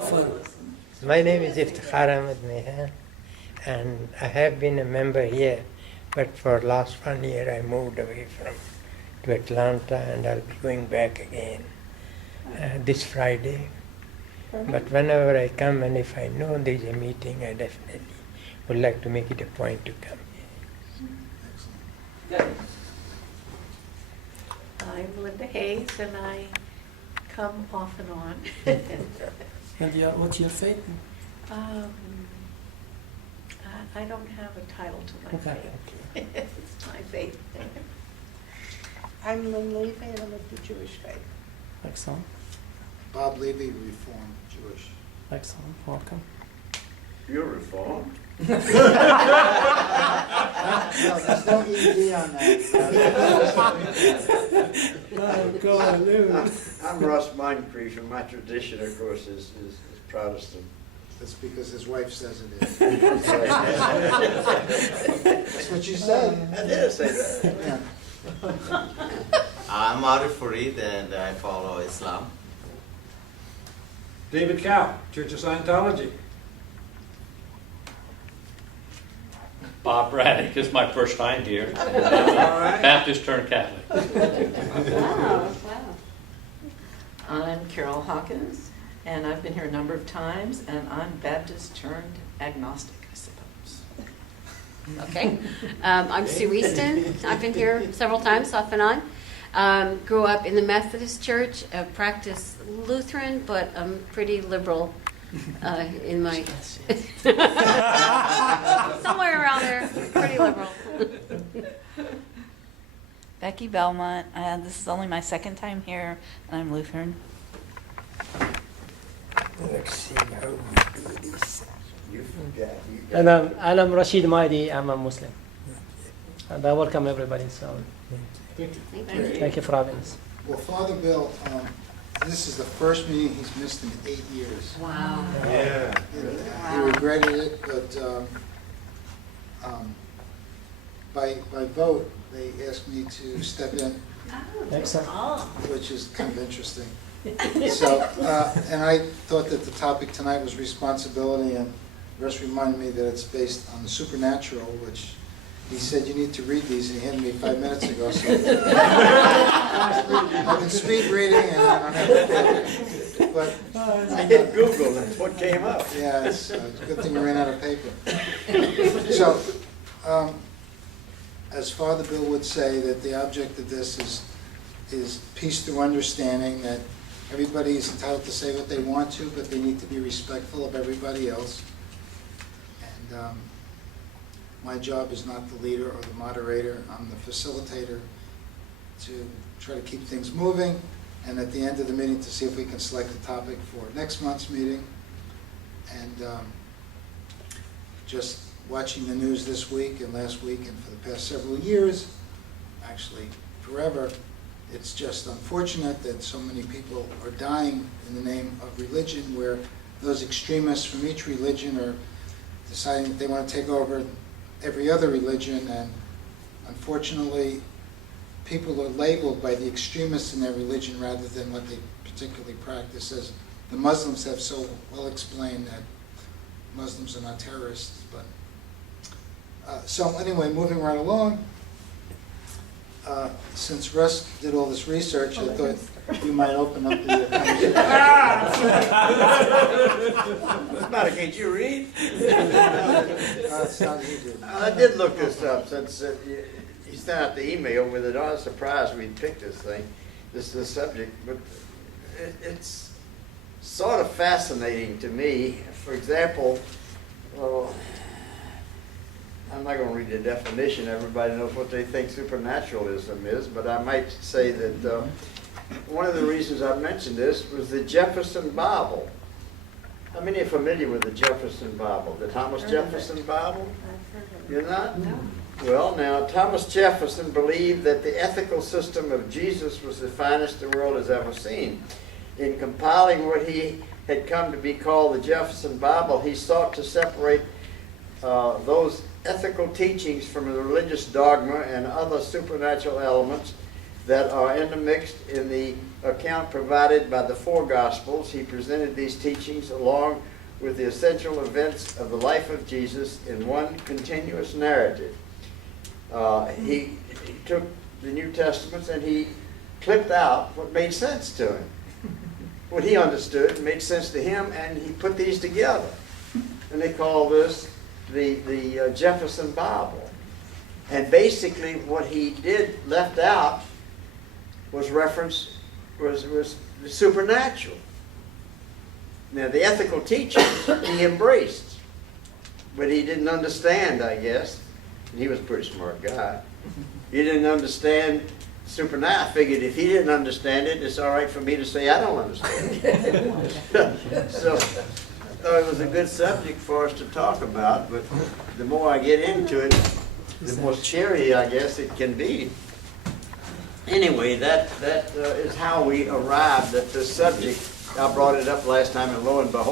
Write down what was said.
My name is Iftikhar Ahmed Mehan, and I have been a member here, but for last 1 year I moved away to Atlanta, and I'll be going back again this Friday. But whenever I come, and if I know there's a meeting, I definitely would like to make it a point to come here. I'm Linda Hayes, and I come off and on. And what's your faith? I don't have a title to my Okay. faith. It's my faith. I'm Lynn Levy, and I'm of the Jewish faith. Excellent. Bob Levy, Reformed Jewish. Excellent. Welcome. You're reformed. No, there's no ED on that. Oh, God, dude. I'm Russ Moncrief, and my tradition, of course, is Protestant. That's because his wife says it is. That's what you said. I did say that. Yeah. I'm Arif Farid and I follow Islam. David Cow, Church of Scientology. Bob Braddock is my first time here. Baptist turned Catholic. Wow. I'm Carol Hawkins, and I've been here a number of times, and I'm Baptist turned agnostic, I suppose. Okay. I'm Sue Easton. I've been here several times, off and on. Grew up in the Methodist Church, practiced Lutheran, but I'm pretty liberal in my... Somewhere around there, pretty liberal. Becky Belmont. This is only my second time here, and I'm Lutheran. Let's see how we do this. You forgot. And I'm Rashid Mahdi. I'm a Muslim. And I welcome everybody. So thank you for having us. Well, Father Bill, this is the first meeting he's missed in 8 years. Wow. Yeah. He regretted it, but by vote, they asked me to step in, Excellent. which is kind of interesting. So, and I thought that the topic tonight was responsibility, and Russ reminded me that it's based on the supernatural, which he said you need to read these, and he handed me 5 minutes ago. So I've been speed reading, and I don't have but I hit Google, that's what came up. yeah, it's a good thing we ran out of paper. So, as Father Bill would say, that the object of this is peace through understanding, that everybody is entitled to say what they want to, but they need to be respectful of everybody else. And my job is not the leader or the moderator. I'm the facilitator to try to keep things moving, and at the end of the meeting to see if we can select a topic for next month's meeting. And just watching the news this week and last week and for the past several years, actually forever, it's just unfortunate that so many people are dying in the name of religion, where those extremists from each religion are deciding that they want to take over every other religion, and unfortunately people are labeled by the extremists in their religion rather than what they particularly practice, as the Muslims have so well explained that Muslims are not terrorists. But so anyway, moving right along, since Russ did all this research, I thought you might open up the conversation. It's not against you, read. It's not easy. I did look this up since you sent out the email with it. I was surprised we'd picked this subject, but it's sort of fascinating to me. For example, I'm not going to read the definition. Everybody knows what they think supernaturalism is, but I might say that one of the reasons I mentioned this was the Jefferson Bible. How many are familiar with the Jefferson Bible, the Thomas Jefferson Bible? You're not? No. Well, now, Thomas Jefferson believed that the ethical system of Jesus was the finest the world has ever seen. In compiling what he had come to be called the Jefferson Bible, he sought to separate those ethical teachings from the religious dogma and other supernatural elements that are intermixed in the account provided by the four Gospels. He presented these teachings along with the essential events of the life of Jesus in one continuous narrative. He took the New Testaments and he clipped out what made sense to him. What he understood made sense to him, and he put these together. And they call this the Jefferson Bible. And basically what he left out was was supernatural. Now the ethical teachings he embraced, but he didn't understand, I guess. He was a pretty smart guy. He didn't understand supernatural. I figured if he didn't understand it, it's all right for me to say I don't understand it. So it was a good subject for us to talk about, but the more I get into it, the more cheery I guess it can be. Anyway, that is how we arrived at this subject. I brought it up last time, and lo and behold,